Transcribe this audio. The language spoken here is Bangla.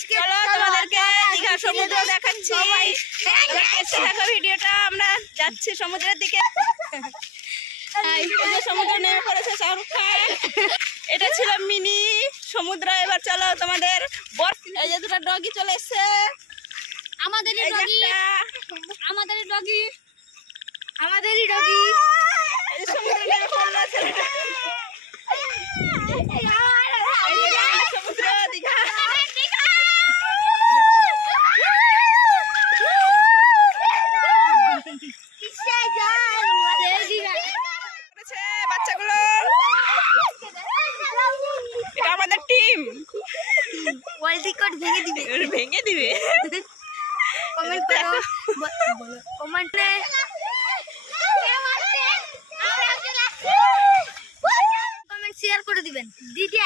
চলো তোমাদেরকে দীঘা সমুদ্র দেখাচ্ছি। দেখো ভিডিওটা, আমরা যাচ্ছি সমুদ্রের দিকে। সমুদ্র নেমে পড়েছে শাহরুখ খান। এটা ছিল মিনি সমুদ্র। এবার চলো তোমাদের এই যে দুটো ডগি চলে এসছে। আমাদেরই ডগি সমুদ্র নেমে পড়লো ছেলেটা। সমুদ্র দীঘা। বাচ্চাগুলো, এটা আমাদের টিম। ওয়ার্ল্ড রেকর্ড ভেঙে দিবে। কমেন্ট করো, কমেন্টে কমেন্ট শেয়ার করে দিবেন। দিদি